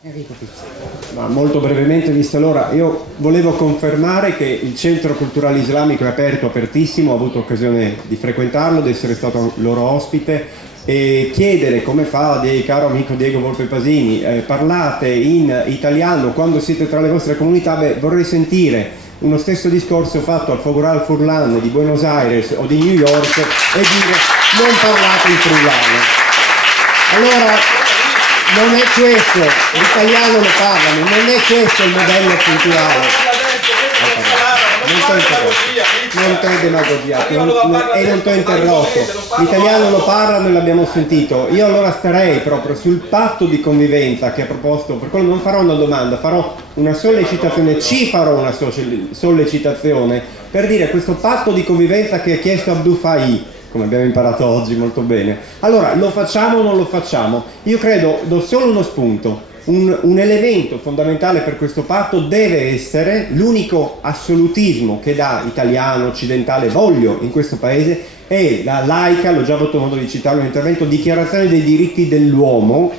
Enrico Pizza. Ma molto brevemente, visto l'ora, io volevo confermare che il Centro Culturale Islamico è aperto, apertissimo, ho avuto occasione di frequentarlo, di essere stato loro ospite, e chiedere, come fa caro amico Diego Volpe Pasini, parlate in italiano quando siete tra le vostre comunità. Beh, vorrei sentire uno stesso discorso fatto al Fogoral Furlan di Buenos Aires o di New York e dire non parlate in friulano. Allora, non è questo, l'italiano lo parlano, non è questo il modello culturale. Non t'ho demagogia e non t'ho interrotto. L'italiano lo parlano e l'abbiamo sentito. Io allora starei proprio sul patto di convivenza che ha proposto, per quello non farò una domanda, farò una sollecitazione, ci farò una sollecitazione per dire questo patto di convivenza che ha chiesto Abdou Fahi, come abbiamo imparato oggi molto bene. Allora, lo facciamo o non lo facciamo? Io credo, do solo uno spunto, un elemento fondamentale per questo patto deve essere l'unico assolutismo che da italiano, occidentale, voglio in questo paese, è la laica, l'ho già avuto modo di citarlo nell'intervento, dichiarazione dei diritti dell'uomo,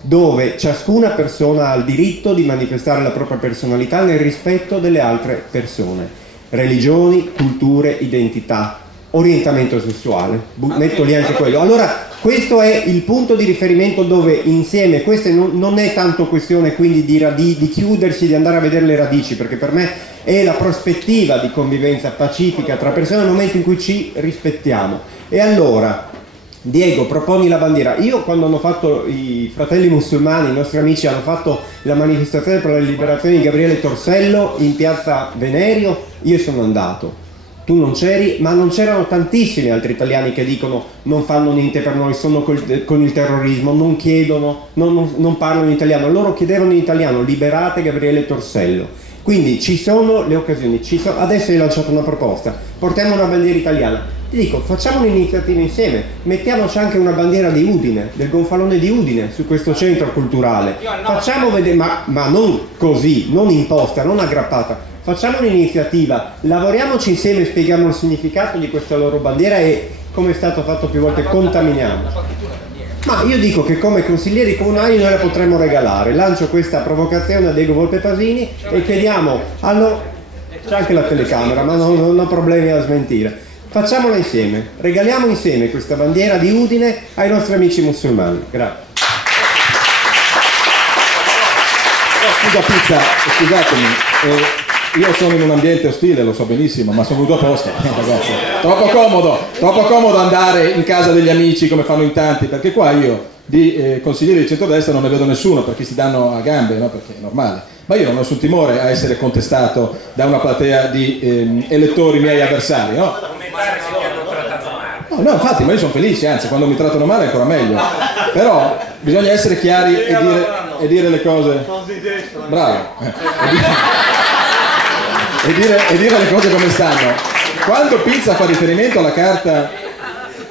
dove ciascuna persona ha il diritto di manifestare la propria personalità nel rispetto delle altre persone, religioni, culture, identità, orientamento sessuale, metto lì anche quello. Allora questo è il punto di riferimento dove insieme, questa non è tanto questione quindi di chiudersi, di andare a vedere le radici, perché per me è la prospettiva di convivenza pacifica tra persone nel momento in cui ci rispettiamo. E allora Diego, proponi la bandiera. Io quando hanno fatto i fratelli musulmani, i nostri amici hanno fatto la manifestazione per la liberazione di Gabriele Torsello in piazza Venerio, io sono andato. Tu non c'eri, ma non c'erano tantissimi altri italiani che dicono non fanno niente per noi, sono con il terrorismo, non chiedono, non parlano in italiano. Loro chiedevano in italiano: liberate Gabriele Torsello. Quindi ci sono le occasioni, adesso hai lanciato una proposta, portiamo una bandiera italiana. Ti dico, facciamo un'iniziativa insieme, mettiamoci anche una bandiera di Udine, del gonfalone di Udine, su questo centro culturale. Facciamo vedere, ma non così, non imposta, non aggrappata. Facciamo un'iniziativa, lavoriamoci insieme, spieghiamo il significato di questa loro bandiera e, come è stato fatto più volte, contaminiamo. Ma io dico che come consiglieri comunali noi la potremmo regalare. Lancio questa provocazione a Diego Volpe Pasini e chiediamo c'è anche la telecamera, ma non ho problemi a smentire. Facciamola insieme, regaliamo insieme questa bandiera di Udine ai nostri amici musulmani. Grazie. Scusa Pizza, scusatemi, io sono in un ambiente ostile, lo so benissimo, ma sono venuto apposta, ragazzi. Troppo comodo andare in casa degli amici come fanno in tanti, perché qua io di consiglieri di centrodestra non ne vedo nessuno, perché si danno a gambe, no? Perché è normale. Ma io non ho nessun timore a essere contestato da una platea di elettori miei avversari, no? No, infatti, ma io sono felice, anzi, quando mi trattano male è ancora meglio. Però bisogna essere chiari e dire le cose. Bravo. E dire le cose come stanno. Quando Pizza fa riferimento alla Carta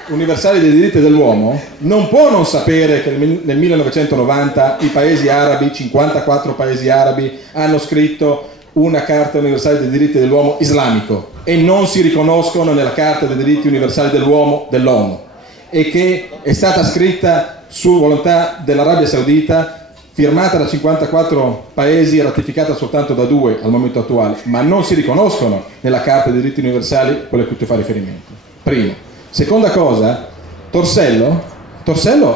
Universale dei diritti dell'uomo, non può non sapere che nel 1990 i paesi arabi, 54 paesi arabi, hanno scritto una Carta Universale dei diritti dell'uomo islamico e non si riconoscono nella Carta dei diritti universali dell'uomo dell'ONU, e che è stata scritta su volontà dell'Arabia Saudita, firmata da 54 paesi e ratificata soltanto da 2 al momento attuale, ma non si riconoscono nella Carta dei diritti universali quelle a cui tu fai riferimento. Primo. Seconda cosa, Torsello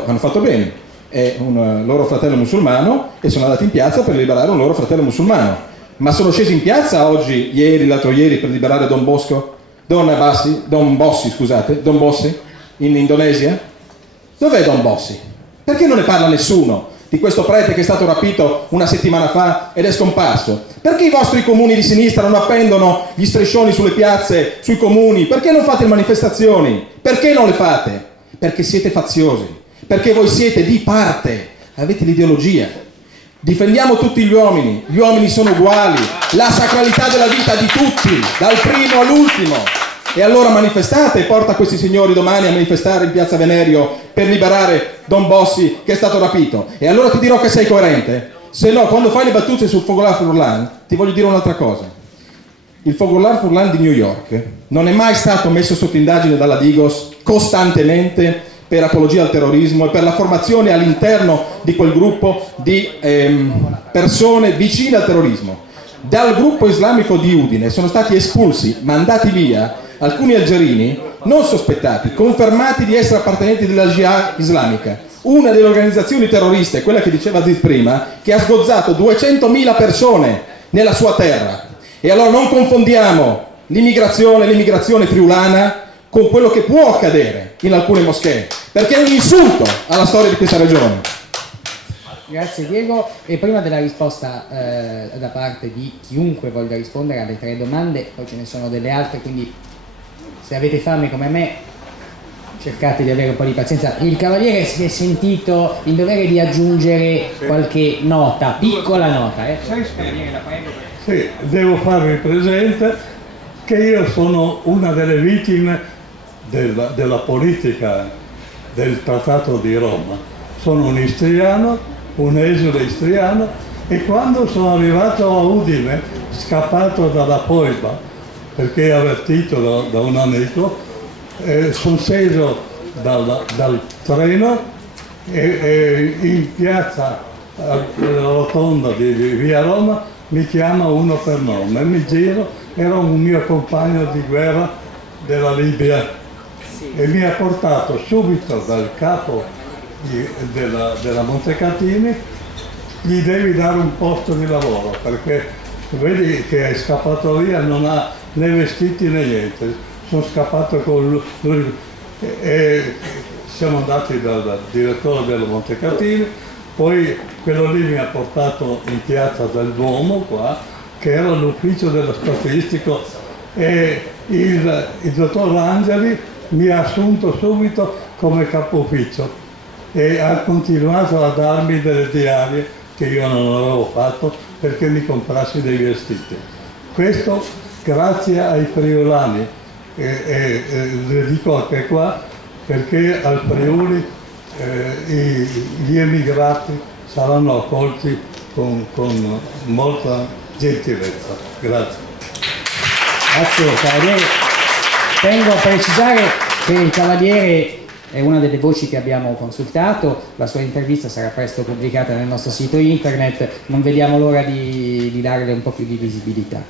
hanno fatto bene, è un loro fratello musulmano e sono andati in piazza per liberare un loro fratello musulmano. Ma sono scesi in piazza oggi, l'altro ieri, per liberare Don Bossi in Indonesia? Dov'è Don Bossi? Perché non ne parla nessuno di questo prete che è stato rapito una settimana fa ed è scomparso? Perché i vostri comuni di sinistra non appendono gli striscioni sulle piazze, sui comuni? Perché non fate manifestazioni? Perché non le fate? Perché siete faziosi, perché voi siete di parte, avete l'ideologia. Difendiamo tutti gli uomini sono uguali, la sacralità della vita di tutti, dal primo all'ultimo. E allora manifestate, porta questi signori domani a manifestare in piazza Venerio per liberare Don Bossi che è stato rapito. E allora ti dirò che sei coerente. Se no, quando fai le battute sul Fogolar Furlan, ti voglio dire un'altra cosa. Il Fogolar Furlan di New York non è mai stato messo sotto indagine dalla Digos costantemente per apologia al terrorismo e per la formazione all'interno di quel gruppo di persone vicine al terrorismo. Dal gruppo islamico di Udine sono stati espulsi, mandati via alcuni algerini non sospettati, confermati di essere appartenenti della Jihad islamica, una delle organizzazioni terroriste, quella che diceva Aziz prima, che ha sgozzato 200.000 persone nella sua terra. E allora non confondiamo l'immigrazione friulana con quello che può accadere in alcune moschee, perché è un insulto alla storia di questa regione. Grazie Diego, e prima della risposta da parte di chiunque voglia rispondere alle 3 domande, poi ce ne sono delle altre, quindi se avete fame come me cercate di avere un po' di pazienza. Il Cavaliere si è sentito il dovere di aggiungere qualche nota, piccola nota. Cavaliere, la prego. Sì, devo farvi presente che io sono una delle vittime della politica del Trattato di Roma. Sono un istriano, un esule istriano, e quando sono arrivato a Udine, scappato dalla foiba, perché avvertito da un amico, sono sceso dal treno e in piazza, alla rotonda di via Roma, mi chiama uno per nome, mi giro, era un mio compagno di guerra della Libia e mi ha portato subito dal capo della Montecatini: gli devi dare un posto di lavoro perché vedi che è scappato via, non ha né vestiti né niente. Sono scappato con lui e siamo andati dal direttore della Montecatini, poi quello lì mi ha portato in piazza del Duomo qua, che era l'ufficio dello statistico, e il dottor Angeli mi ha assunto subito come capo ufficio e ha continuato a darmi delle diarie che io non avevo fatto perché mi comprassi dei vestiti. Questo grazie ai friulani, e le dico anche qua perché al Friuli gli emigrati saranno accolti con molta gentilezza. Grazie. Grazie Cavaliere. Tengo a precisare che il Cavaliere è una delle voci che abbiamo consultato, la sua intervista sarà presto pubblicata nel nostro sito internet, non vediamo l'ora di darle un po' più di visibilità.